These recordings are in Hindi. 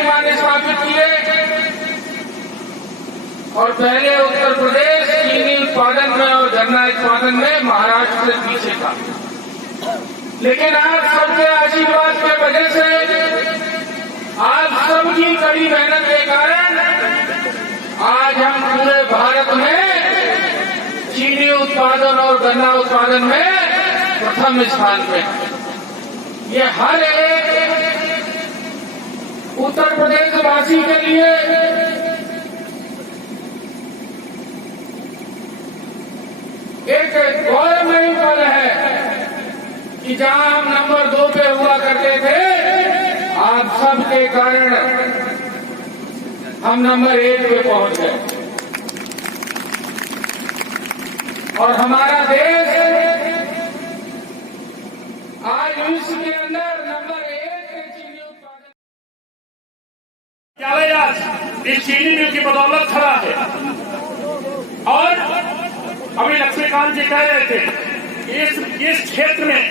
कीर्तिमान स्थापित किए और पहले उत्तर प्रदेश चीनी उत्पादन में और गन्ना उत्पादन में महाराष्ट्र से पीछे था। लेकिन आप सबके आशीर्वाद के वजह से, आप सबकी कड़ी मेहनत के कारण आज हम पूरे भारत में चीनी उत्पादन और गन्ना उत्पादन में प्रथम स्थान पे हैं। ये हर एक उत्तर प्रदेश वासी के लिए एक गौरवमयी पल है कि जहां हम नंबर 2 पे हुआ करते थे, आप सब के कारण हम नंबर 1 पे पहुंच गए और हमारा देश आज विश्व के अंदर नंबर 1 के चीनी उत्पादन इस चीनी मिल की बदौलत खड़ा है। और अभी लक्ष्मीकांत जी कह रहे थे इस क्षेत्र में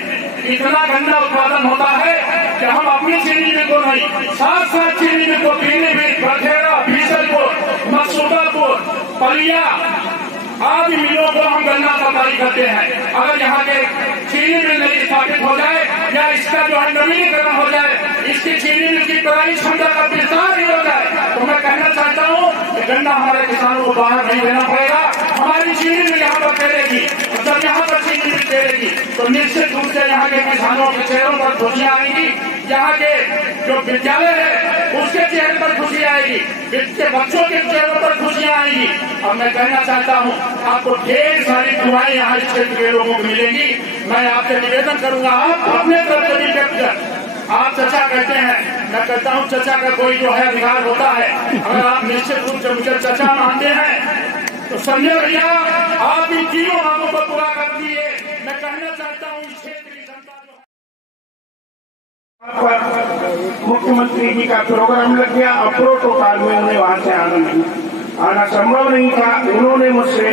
इतना गन्ना उत्पादन होता है कि हम अपनी चीनी मिल को नहीं, साथ चीनी मिल को पीलीभीत, बघेरा, बीसलपुर, मकसूदपुर, पलिया आदि मिलों को हम गन्ना सप्लाई करते हैं। अगर यहाँ के चीनी मिल नहीं स्थापित हो जाए या इसका जो है नवीनीकरण हो जाए, इसकी चीनी मिल की पेराई क्षमता का विस्तार ही हो जाए, तो मैं कहना चाहता हूँ कि गन्ना हमारे किसानों को बाहर नहीं देना पड़ेगा, हमारी चीनी मिल यहाँ पर तैरेगी। जब यहाँ पर चीनी मिल तैरेगी तो निश्चित रूप से यहाँ के किसानों के चेहरों पर खुशियाँ आएंगी, यहाँ के जो विद्यालय है उसके चेहरे पर खुशी आएगी, इसके बच्चों के चेहरों पर खुशियाँ आएंगी। और मैं कहना चाहता हूँ आपको ढेर सारी दुआएं यहाँ इस क्षेत्र के लोगों को मिलेंगी। मैं आपसे निवेदन करूंगा, आप अपने तरफ से भी व्यक्त कर, आप चर्चा करते हैं, मैं कहता हूँ चर्चा का कोई जो है अधिकार होता है। अगर आप निश्चित रूप से मुझे चर्चा मानते हैं तो संजय भैया आप इन तीनों मांगों को पूरा कर दिए। मैं कहना चाहता हूँ इस क्षेत्र की जनता मुख्यमंत्री जी का प्रोग्राम लग गया और प्रोटोकॉल में उन्हें वहां से आना संभव नहीं था। उन्होंने मुझसे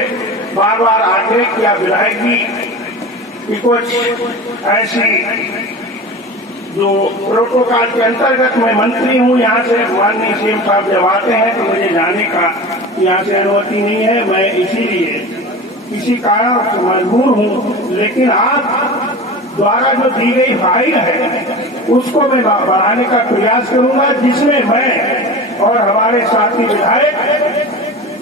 बार बार आग्रह किया, विधायक जी, कि कुछ ऐसी जो प्रोटोकॉल के अंतर्गत मैं मंत्री हूँ, यहाँ से माननीय सीएम साहब जब आते हैं तो मुझे जाने का यहाँ से अनुमति नहीं है, मैं इसीलिए किसी कारण से मजबूर हूँ। लेकिन आप द्वारा जो दी गई फाइल है उसको मैं बढ़ाने का प्रयास करूंगा, जिसमें मैं और हमारे साथी विधायक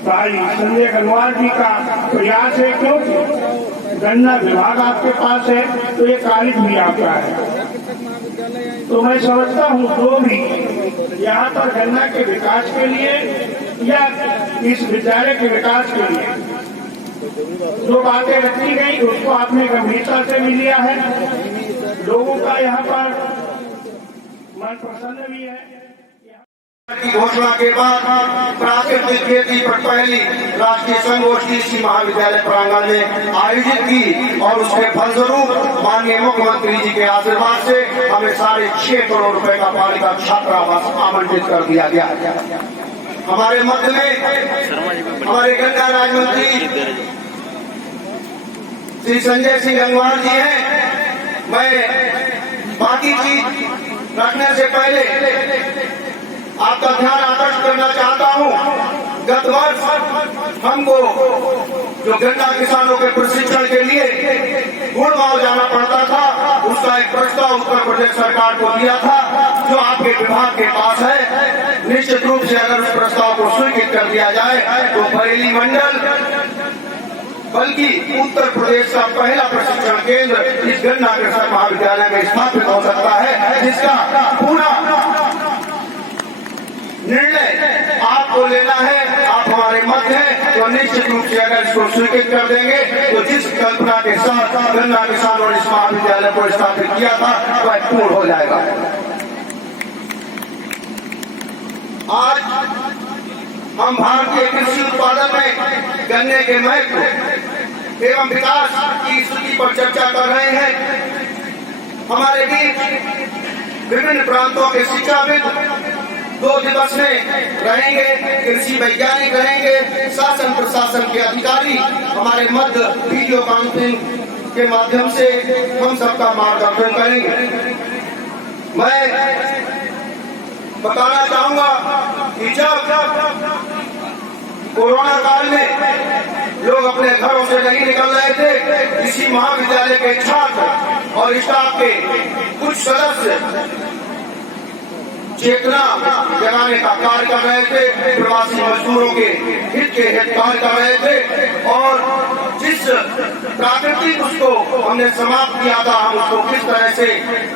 भाई संजय गंगवार जी का प्रयास है, क्योंकि गन्ना विभाग आपके पास है तो ये कॉलेज भी आपका है। तो मैं समझता हूँ जो भी यहाँ पर गन्ना के विकास के लिए या इस विद्यालय के विकास के लिए जो बातें रखी गई उसको आपने गंभीरता से भी लिया है। लोगों का यहाँ पर मन प्रसन्न भी है। की घोषणा के बाद प्राकृतिक खेती पर पहली राष्ट्रीय संगोष्ठी इसी महाविद्यालय प्रांगण में आयोजित की और उसके फलस्वरूप माननीय मुख्यमंत्री जी के आशीर्वाद से हमें 6.5 करोड़ रुपए का बालिका छात्रावास आवंटित कर दिया गया। हमारे मध्य में हमारे गन्ना राज्य मंत्री श्री संजय सिंह गंगवार जी हैं। मैं बाकी चीज रखने से पहले आपका ध्यान आकर्षित करना चाहता हूँ। गत वर्ष हमको जो गन्ना किसानों के प्रशिक्षण के लिए गुड़गांव जाना पड़ता था, उसका एक प्रस्ताव उत्तर प्रदेश सरकार को दिया था, जो आपके विभाग के पास है। निश्चित रूप से अगर उस प्रस्ताव को स्वीकृत कर दिया जाए तो बरेली मंडल बल्कि उत्तर प्रदेश का पहला प्रशिक्षण केंद्र इस गन्ना कृषक महाविद्यालय में स्थापित हो सकता है, जिसका पूरा निर्णय आपको लेना है। आप हमारे मध्य हैं तो निश्चित रूप से अगर इसको स्वीकृत कर देंगे तो जिस कल्पना के साथ गन्ना किसानों ने इस महाविद्यालय को स्थापित किया था वह पूर्ण हो जाएगा। आज हम भारतीय कृषि उत्पादन में गन्ने के महत्व एवं विकास की स्थिति पर चर्चा कर रहे हैं। हमारे बीच विभिन्न प्रांतों के शिक्षाविद 2 दिवस में रहेंगे, कृषि वैज्ञानिक रहेंगे, शासन प्रशासन के अधिकारी हमारे मध्य वीडियो कॉन्फ्रेंसिंग के माध्यम से हम सबका मार्गदर्शन करेंगे। मैं बताना चाहूंगा कि जब कोरोना काल में लोग अपने घरों से नहीं निकल रहे थे, इसी महाविद्यालय के छात्र और स्टाफ के कुछ सदस्य चेतना जगाने का कार्य कर रहे थे, प्रवासी मजदूरों के हित के हितकार कर रहे थे और जिस प्राकृतिक उसको हमने समाप्त किया था, हम उसको किस तरह से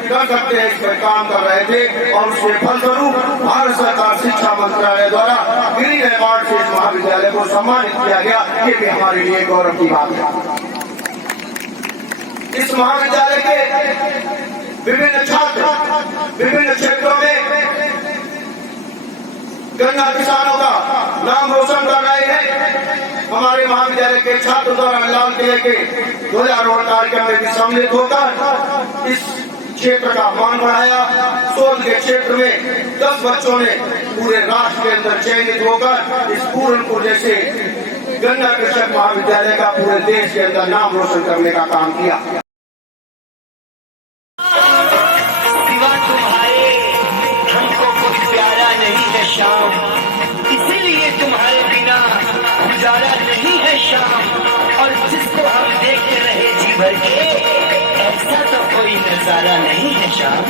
कर सकते हैं, इस पर काम कर रहे थे। और उसके फलस्वरूप भारत सरकार शिक्षा मंत्रालय द्वारा ग्रीन अवार्ड से इस महाविद्यालय को सम्मानित किया गया। ये भी हमारे लिए गौरव की बात है। इस महाविद्यालय के विभिन्न छात्र विभिन्न क्षेत्रों में गन्ना किसानों का नाम रोशन कर रहे हैं। हमारे महाविद्यालय के छात्र द्वारा लाल किले के ध्वजारोहण कार्यक्रम में भी सम्मिलित होकर इस क्षेत्र का मान बढ़ाया। सोल के क्षेत्र में 10 बच्चों ने पूरे राष्ट्र के अंदर चयनित होकर इस पूरनपुर जैसे गन्ना कृषक महाविद्यालय का पूरे देश के अंदर नाम रोशन करने का काम किया। शाम इसीलिए तुम्हारे बिना गुजारा नहीं है शाम, और जिसको हम देखते रहे जी भर के, ऐसा तो कोई नजारा नहीं है शाम।